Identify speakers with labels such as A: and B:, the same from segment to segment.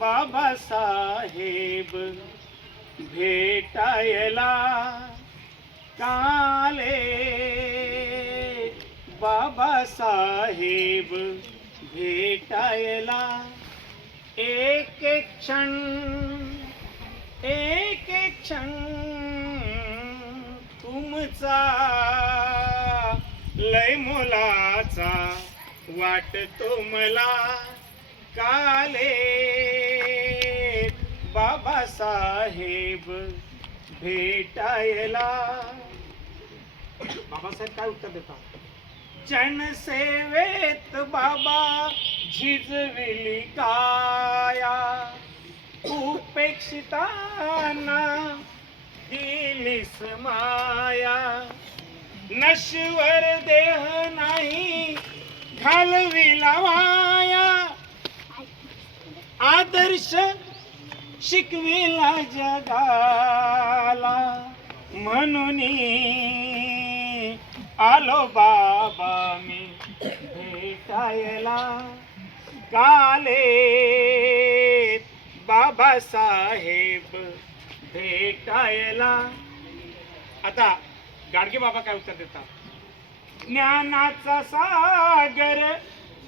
A: बाबासाहेब भेटायला काले. बाबासाहेब भेटायला एक एक क्षण एक एक क्षण तुमचा लय मुलाचा वाटतो मला काले. बाबासाहेब भेटायला. बाबासाहेब काय उत्तर देतात? जनसेवेत बाबा झिजविली काया. उपेक्षिताना दिलीस माया. नश्वर देह नाही घालविला माया आदर्श शिकविला जगाला. म्हणून आलो बाबा मी भेटायला. काले बाबासाहेब भेटायला. आता गाडगे बाबा काय उत्तर देतात? ज्ञानाचा सागर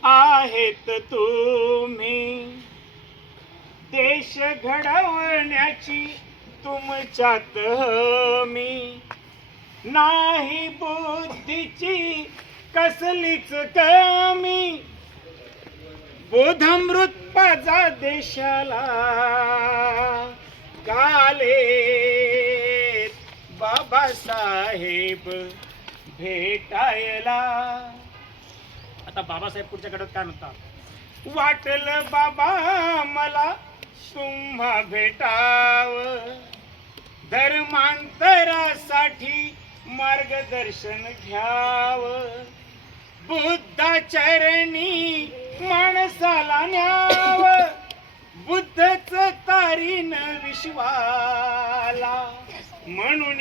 A: आहेत तुम्ही. देश घडवण्याची तुमच्यात मी नाही बुद्धीची कसलीच कमी. बोधमृत पाजा देशाला काले. बाबासाहेब भेटायला. आता बाबासाहेब पुढच्या गटात काय म्हणतात? वाटलं बाबा मला तुम्हा भेटाव. धर्मांतरासाठी मार्गदर्शन घ्याव. बुद्धाचरणी माणसाला न्याव. बुद्धच तारीन विश्वाला. म्हणून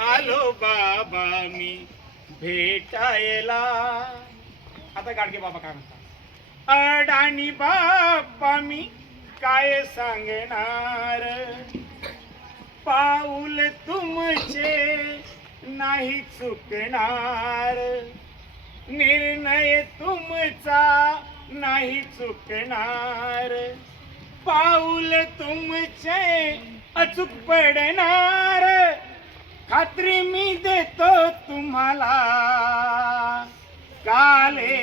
A: आलो बाबा मी भेटायला. आता गाडगे बाबा काय म्हणतात? अडाणी बाप्पा मी काय सांगणार? पाऊल तुमचे नाही चुकणार. निर्णय तुमचा नाही चुकणार. पाऊल तुमचे अचूक पडणार. खात्री मी देतो तुम्हाला. काले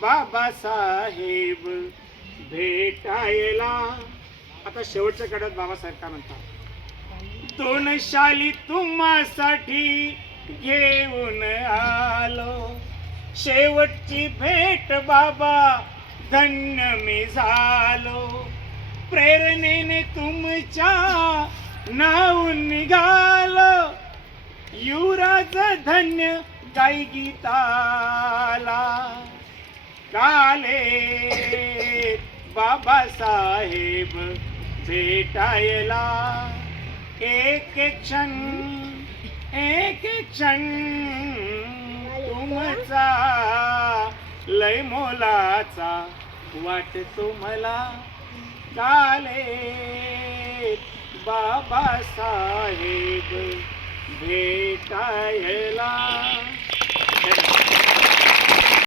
A: बाबासाहेब भेटायला. आता शेवटच्या कडत बाबासाहेब काय म्हणतात? दोन शाली तुम्हासाठी घेऊन आलो. शेवटची भेट बाबा धन्य मी झालो. प्रेरणेने तुमच्या नाव निघालो. युवराज धन्य काही गीताला. काले बाबासाहेब भेटायला. एक एक क्षण एक एक क्षण तुमचा लय मोलाचा वाटतो मला. काले बाबासाहेब भेटायला. Thank you.